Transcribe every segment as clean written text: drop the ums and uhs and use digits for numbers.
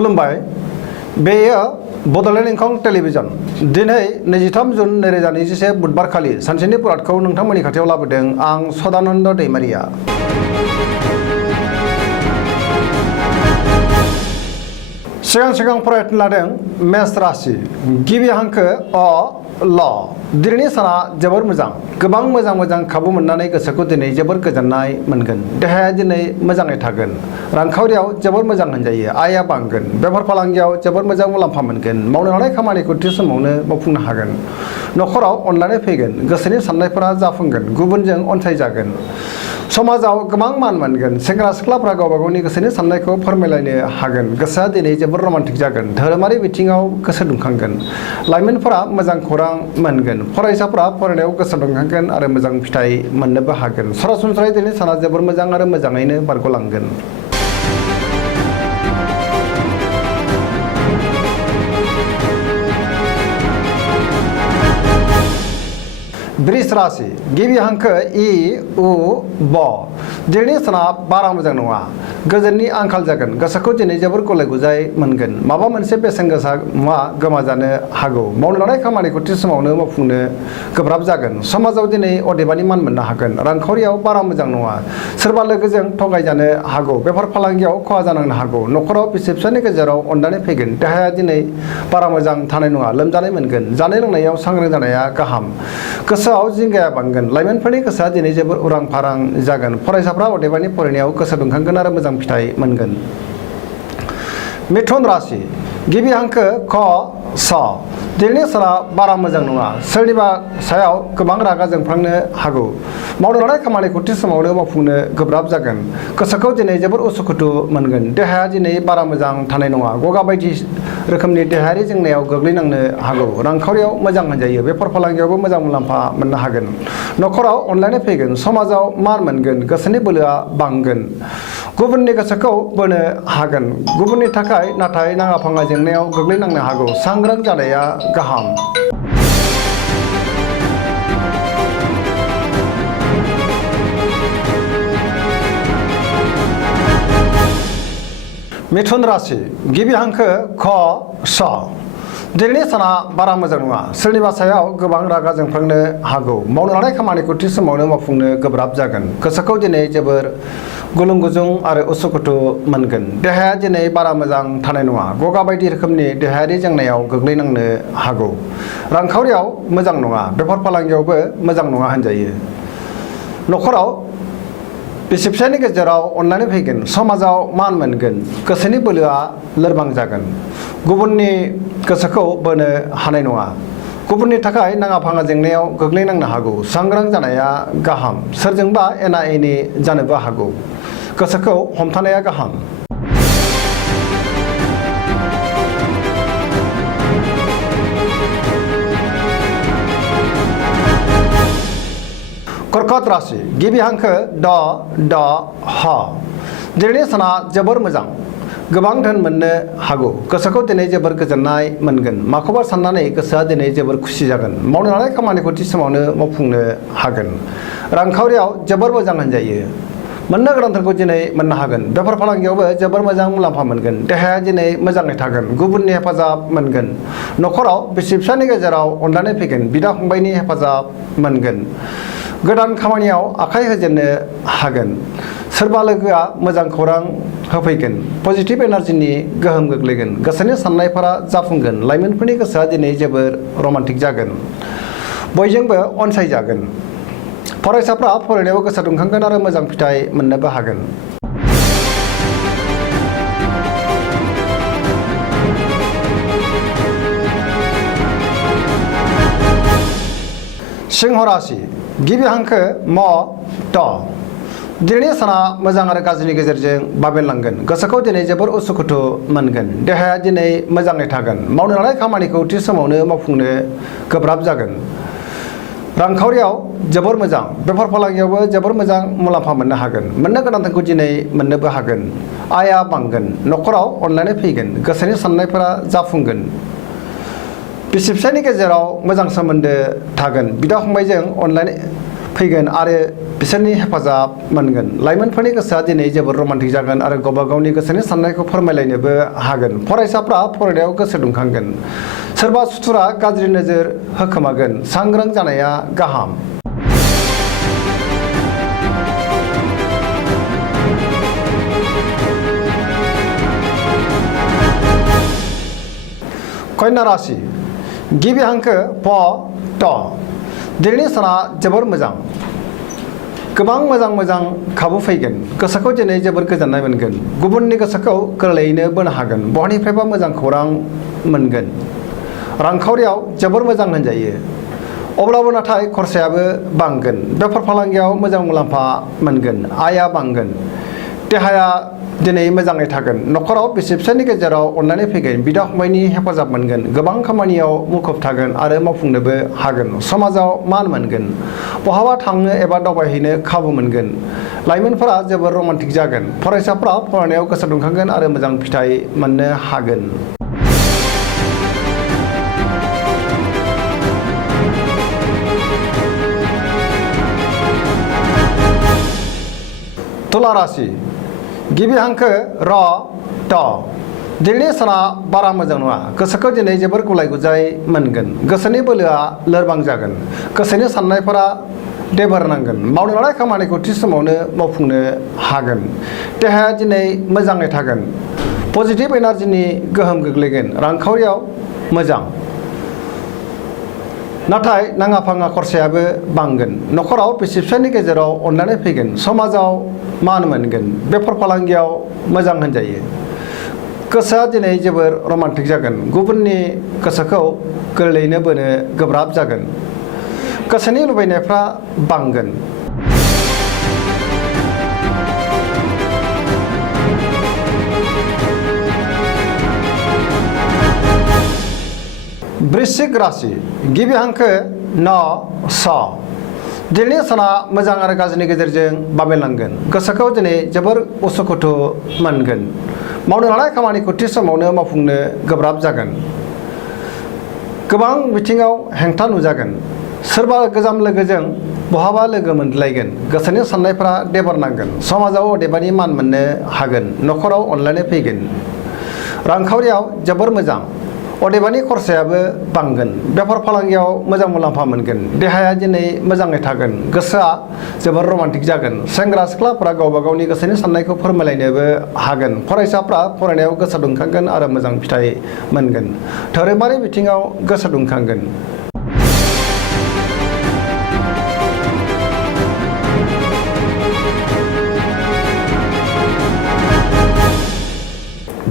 खुलुमबाय बेयो बड'लेण्ड इंखं टेलिभिजन दिनै 23 जुन 2021 बुधबार खालि सानसेनि बुरादखौ नोंथांमोननि खाथियाव लाबोदों आं सदानन्द दैमारिया। सिगां फरायनो लादों मेष राशि गिबि हांखो अ ल दिनैनि साना जोबोर मोजां गोबां मोजां खाबु मोननानै गोसोखौ दिनै जोबोर गोजोननाय मोनगोन देहाया दिनै मोजाङै थागोन रांखावरियाव जोबोर मोजां होनजायो आयआ बांगोन बेफार फालांगियाव जोबोर मोजां मुलाम्फा मोनगोन मावनो लानाय खामानिखौ थि समावनो मावफुंनो हागोन नखराव अनलायनाय फैगोन गोसोनि साननायफोरा जाफुंगोन गुबुनजों अनसायजागोन समाजाव गोबां मान मोनगोन सेंग्रा सिख्लाफ्रा गावबा गावनि गोसोनि साननायखौ फोरमायलायनो हागोन गोसोआ दिनै जोबोर रमान्टिक जागोन धोरोमारि बिथिङाव गोसो दुंखांगोन लाइमोनफोरा मोजां खौरां मोनगोन फरायसाफोरा फरायनायाव गोसो दुंखांगोन आरो मोजां फिथाइ मोननोबो हागोन सरासनस्रायै दिनै साना जोबोर मोजां आरो मोजाङैनो बारग'लांगोन। वृष राशि गिबि हांखो इ उ ब दिनैनि साना बारा मोजां नङा गोजोननि आंखाल जागोन गोसोखौ दिनै जोबोर गलाय गुजाय मोनगोन माबा मोनसे बेसेन गोसा मुवा गोमाजानो हागौ मावनो लानाय खामानिखौ थि समावनो मावफुंनो गोब्राब जागोन समाजाव दिनै अदेबानि मान मोननो हागोन रांखावरियाव बारा मोजां नङा सोरबा लोगोजों थगायजानो हागौ बेफार फालांगियाव खहा जानांनो हागौ नखराव बिसि फिसायनि गेजेराव अनलायनाय फैगोन देहाया दिनै बारा मोजां थानाय नङा लोमजानाय मोनगोन जानाय लोंनायाव सांग्रां जानाया गाहाम गोसोआव जिंगाया बांगोन लाइमोनफोरनि गोसोआ दिनै जोबोर उरां फारां जागोन फरायसाफ्रा अदेबानि फरायनायाव गोसो दुंखांगोन आरो मोजां फिथाइ मोनगोन। मिथुन राशि गिबि हांखो ख स दिनैनि साना बारा मोजां नङा सोरनिबा सायाव गोबां रागा जोंफ्लांनो हागौ मावनो लानाय खामानिखौ थि समावनो मावफुंनो गोब्राब जागोन गोसोखौ दिनै जोबोर उसुखुथु मोनगोन देहाया दिनै बारा मोजां थानाय नङा गगा बायदि रोखोमनि देहायारि जेंनायाव गोग्लैनांनो हागौ रांखावरियाव मोजां होनजायो बेफार फालांगियावबो मोजां मुलाम्फा मोननो हागोन नखराव अनलायनाय फैगोन समाजाव मान मोनगोन गोसोनि बोलोआ बांगोन गुबुननि गोसोखौ बोनो हागोन गुबुननि थाखाय नाथाय नाङा फाङा जेंनायाव गोग्लैनांनो हागौ सांग्रां जानाया गाहाम। मिथुन राशि गिबि हांखो ख स दिनैनि साना बारा मोजां नङा सोरनिबा सायाव गोबां रागा जोंफ्लांनो हागौ मावनो लानाय खामानिखौ थि समावनो मावफुंनो गोब्राब जागोन गोसोखौ दिनै जोबोर गुलुं गुजुं आरो उसुखुथु मोनगोन देहाया दिनै बारा मोजां थानाय नङा गगा बायदि रोखोमनि देहायारि जेंनायाव गोग्लैनांनो हागौ रांखावरियाव मोजां नङा बेफार फालांगियावबो मोजां नङा होनजायो नखराव बिसि फिसायनि गेजेराव अनलायनाय फैगोन समाजाव मान मोनगोन गोसोनि बोलोआ लोरबां जागोन गुबुननि गोसोखौ बोनो हानाय नङा गुबुननि थाखाय नाङा फाङा जेंनायाव गोग्लैनांनो हागौ सांग्रां जानाया गाहाम सोरजोंबा एना एनि जानोबो हागौ गोसोखौ हमथानाया गाहाम। कर्कट राशि गिबि हांखो ड ड ह दिनैनि साना जोबोर मोजां गोबां धोन मोननो हागौ गोसोखौ दिनै जोबोर गोजोननाय मोनगोन माखौबा साननानै गोसोआ दिनै जोबोर खुसि जागोन मावनो लानाय खामानिखौ थि समावनो मावफुंनो हागोन रांखावरियाव जोबोर मोजां होनजायो मोननो गोनांथारखौ दिनै मोननो हागोन बेफार फालांगियावबो जोबोर मोजां मुलाम्फा मोनगोन देहाया दिनै मोजाङै थागोन गुबुननि हेफाजाब मोनगोन नखराव बिसि फिसायनि गेजेराव अनलायनाय फैगोन बिदा फंबायनि हेफाजाब मोनगोन गोदान खामानियाव आखाइ होजेननो हागोन सोरबा लोगोआ मोजां खौरां होफैगोन पजिटिभ एनार्जिनि गोहोम गोग्लैगोन गोसोनि साननायफोरा जाफुंगोन लाइमोनफोरनि गोसोआ दिनै जोबोर रमान्टिक जागोन बयजोंबो अनसायजागोन फरायसाफ्रा फरायनायाव गोसो दुंखांगोन आरो मोजां फिथाइ मोननोबो हागोन। सिंह राशि गिबि हांखो म ट दिनैनि साना मोजां आरो गाज्रिनि गेजेरजों बाबेनलांगोन गोसोखौ दिनै जोबोर उसुखुथु मोनगोन देहाया दिनै मोजाङै थागोन मावनो लानाय खामानिखौ थि समावनो मावफुंनो गोब्राब जागोन रांखावरियाव जोबोर मोजां बेफार फालांगियावबो जोबोर मोजां मुलाम्फा मोननो हागोन मोननो गोनांथारखौ दिनै मोननोबो हागोन आयआ बांगोन नखराव अनलायनाय फैगोन गोसोनि साननायफोरा जाफुंगोन बिसि फिसायनि गेजेराव मोजां सोमोन्दो थागोन बिदा फंबायजों अनलायनाय फैगोन आरो बिसोरनि हेफाजाब मोनगोन। लाइमोनफोरनि गोसोआ दिनै जोबोर रमान्टिक जागोन आरो गावबा गावनि गोसोनि साननायखौ फोरमायलायनोबो हागोन। फरायसाफ्रा फरायनायाव गोसो दुंखांगोन। सोरबा सुथुरा गाज्रि नोजोर होखोमागोन। सांग्रां जानाया गाहाम। कन्या राशि गिबि हांखो प ट दिनैनि साना जोबोर मोजां। गोबां मोजां खाबु फैगोन। गोसोखौ दिनै जोबोर गोजोननाय मोनगोन। गुबुननि गोसोखौ गोरलैयैनो बोनो हागोन। बहानिफ्रायबा मोजां खौरां मोनगोन। रांखावरियाव जोबोर मोजां होनजायो। अब्लाबो नाथाय खरसायाबो बांगोन। बेफार फालांगियाव मोजां मुलाम्फा मोनगोन। आयआ बांगोन। देहाया दिनै मोजाङै थागोन। न'खराव बिसि फिसायनि गेजेराव अननानै फैगोन। बिदा फंबायनि हेफाजाब मोनगोन। गोबां खामानियाव मुखुब थागोन आरो मावफुंनोबो हागोन। समाजाव मान मोनगोन। बहाबा थांनो एबा दावबायहैनो खाबु मोनगोन। लाइमोनफोरा जोबोर रमान्टिक जागोन। फरायसाफ्रा फरायनायाव गोसो दुंखांगोन आरो मोजां फिथाइ मोननो हागोन। तुला राशि गिबि हांखो र ट दिनैनि साना बारा मोजां नङा। गोसोखौ दिनै जोबोर गुलाय गुजाय मोनगोन। गोसोनि बोलोआ लोरबां जागोन। गोसोनि साननायफोरा देबोर नांगोन। मावनो लानाय खामानिखौ थि समावनो मावफुंनो हागोन। देहाया दिनै मोजाङै थागोन। पजिटिभ एनार्जिनि गोहोम गोग्लैगोन। रांखावरियाव मोजां। नाथाय नाङा फाङा खरसायाबो बांगोन। न'खराव बिसि फिसायनि गेजेराव अनलायनाय फैगोन। समाजाव मान मोनगोन। बेफार फालांगियाव मोजां होनजायो। गोसोआ दिनै जोबोर रमान्टिक जागोन। गुबुननि गोसोखौ गोरलैयैनो बोनो गोब्राब जागोन। गोसोनि लुबैनायफ्रा बांगोन। वृश्चिक राशि गिबि हांखो न स दिनैनि साना मोजां आरो गाज्रिनि गेजेरजों बाबेनलांगोन। गोसोखौ दिनै जोबोर उसुखुथु मोनगोन। मावनो लानाय खामानिखौ थि समावनो मावफुंनो गोब्राब जागोन। गोबां बिथिङाव हेंथा नुजागोन। सोरबा गोजाम लोगोजों बहाबा लोगो मोनलायगोन। गोसोनि साननायफ्रा देबर नांगोन। समाजाव अदेबानि मान मोननो हागोन। न'खराव अनलायनाय फैगोन। रांखावरियाव जोबोर मोजां। अदेबानि खरसायाबो बांगोन। बेफार फालांगियाव मोजां मुलाम्फा मोनगोन। देहाया दिनै मोजाङै थागोन। गोसोआ जोबोर रमान्टिक जागोन। सेंग्रा सिख्लाफ्रा गावबा गावनि गोसोनि साननायखौ फोरमायलायनोबो हागोन। फरायसाफ्रा फरायनायाव गोसो दुंखांगोन आरो मोजां फिथाइ मोनगोन। धोरोमारि बिथिङाव गोसो दुंखांगोन।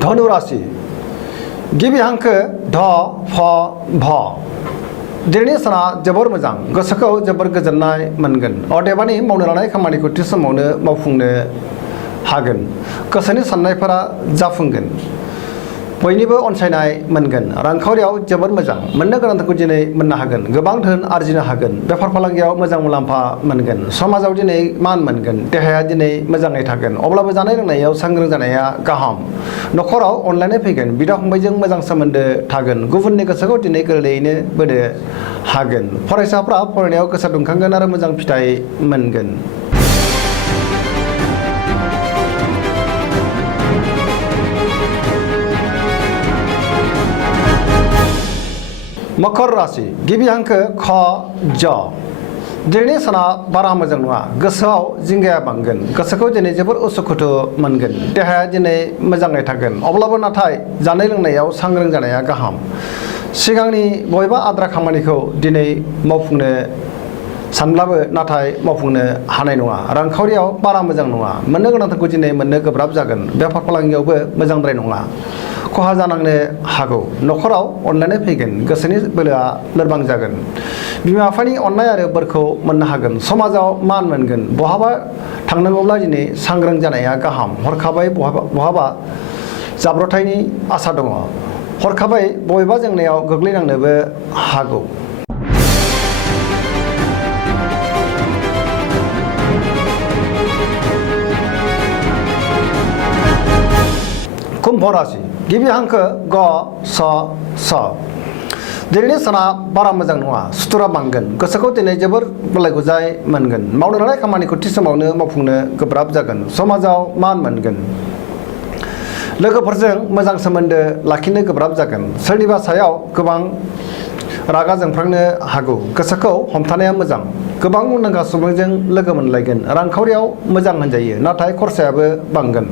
धनु राशि गिबि हांखो ध फ भ दिनैनि साना जोबोर मोजां। गोसोखौ जोबोर गोजोननाय मोनगोन। अदेबानि मावनो लानाय खामानिखौ थि समावनो मावफुंनो हागोन। गोसोनि साननायफोरा जाफुंगोन। बयनिबो अनसायनाय मोनगोन। रांखावरियाव जोबोर मोजां। मोननो गोनांखौ दिनै मोननो हागोन। गोबां धोन आरजिनो हागोन। बेफार फालांगियाव मोजां मुलाम्फा मोनगोन। समाजाव दिनै मान मोनगोन। देहाया दिनै मोजाङै थागोन। अब्लाबो जानाय लोंनायाव सांग्रां जानाया गाहाम। न'खराव अनलायनाय फैगोन। बिदा फंबायजों मोजां सोमोन्दो थागोन। गुबुननि गोसोखौ दिनै गोरलैयैनो बोनो हागोन। फरायसाफ्रा फरायनायाव गोसो दुंखांगोन आरो मोजां फिथाइ मोनगोन। मकर राशि गिबि हांखो ख ज दिनैनि साना बारा मोजां नङा। गोसोआव जिंगाया बांगोन। गोसोखौ दिनै जोबोर उसुखुथु मोनगोन। देहाया दिनै मोजाङै थागोन। अब्लाबो नाथाय जानाय लोंनायाव सांग्रां जानाया गाहाम। सिगांनि बबेबा आद्रा खामानिखौ दिनै मावफुंनो सानब्लाबो नाथाय मावफुंनो हानाय नङा। रांखावरियाव बारा मोजां नङा। मोननो गोनांखौ दिनै मोननो गोब्राब जागोन। बेफार फालांगियावबो मोजांद्राय नङा। खहा जानांनो हागौ। न'खराव अनलायनाय फैगोन। गोसोनि बोलोआ लोरबां जागोन। बिमा बिफानि अननाय आरो बोरखौ मोननो हागोन। समाजाव मान मोनगोन। बहाबा थांनांगौब्ला दिनै सांग्रां जानाया गाहाम। हरखाबै बहाबा जाब्रथायनि आसा दङ। हरखाबै बबेबा जेंनायाव गोग्लैनांनोबो हागौ। कुम्भ राशि गिबि हांखो ग स स दिनैनि साना बारा मोजां नङा सुथुरा बांगोन गोसोखौ दिनै जोबोर गुलाय गुजाय मोनगोन मावनो लानाय खामानिखौ थि समावनो मावफुंनो गोब्राब जागोन समाजाव मान मोनगोन लोगोफोरजों मोजां सोमोन्दो लाखिनो गोब्राब जागोन सोरनिबा सायाव गोबां रागा जोंफ्लांनो हागौ गोसोखौ हमथानाया मोजां गोबां मुंदांखा सुबुंजों लोगो मोनलायगोन रांखावरियाव मोजां होनजायो नाथाय खरसायाबो बांगोन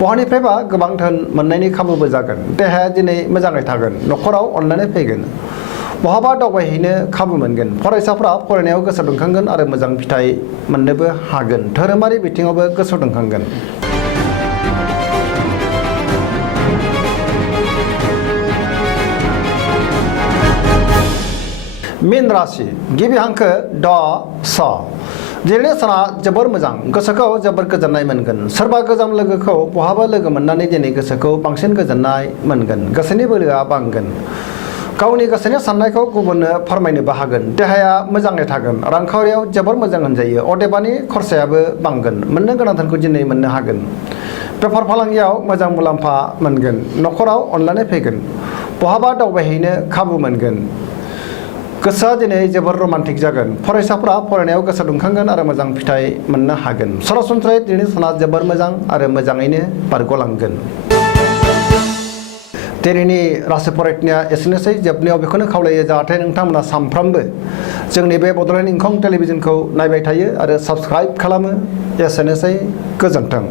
बहानिफ्रायबा गोबां धोन मोननायनि खाबुबो जागोन देहाया दिनै मोजाङै थागोन न'खराव अनलायनाय फैगोन बहाबा दावबायहैनो खाबु मोनगोन फरायसाफ्रा फरायनायाव गोसो दुंखांगोन आरो मोजां फिथाइ मोननोबो हागोन धोरोमारि बिथिङावबो गोसो दुंखांगोन मीन राशि गिबि हांखो ड स दिनैनि साना जोबोर मोजां गोसोखौ जोबोर गोजोननाय मोनगोन सोरबा गोजाम लोगोखौ बहाबा लोगो मोननानै दिनै गोसोखौ बांसिन गोजोननाय मोनगोन गोसोनि बोलोआ बांगोन गावनि गोसोनि साननायखौ गुबुननो फोरमायनोबो हागोन देहाया मोजाङै थागोन रांखावरियाव जोबोर मोजां होनजायो अदेबानि खरसायाबो बांगोन मोननो गोनां धोनखौ दिनै मोननो हागोन बेफार फालांगियाव मोजां मुलाम्फा मोनगोन न'खराव अनलायनाय फैगोन बहाबा दावबायहैनो खाबु मोनगोन गोसोआ दिनै जोबोर रमान्टिक जागोन फरायसाफ्रा फरायनायाव गोसो दुंखांगोन आरो मोजां फिथाइ मोननो हागोन सरासनस्रायै दिनैनि साना जोबोर मोजां आरो मोजाङैनो बारग'लांगोन दिनैनि राशि फरायनाया एसेनोसै जोबनायाव बेखौनो खावलायो जाहाथे नोंथांमोना सानफ्रामबो जोंनि बे बड'लेण्ड इंखं टेलिभिजनखौ नायबाय थायो आरो साबस्क्राइब खालामो एसेनोसै गोजोन्थों।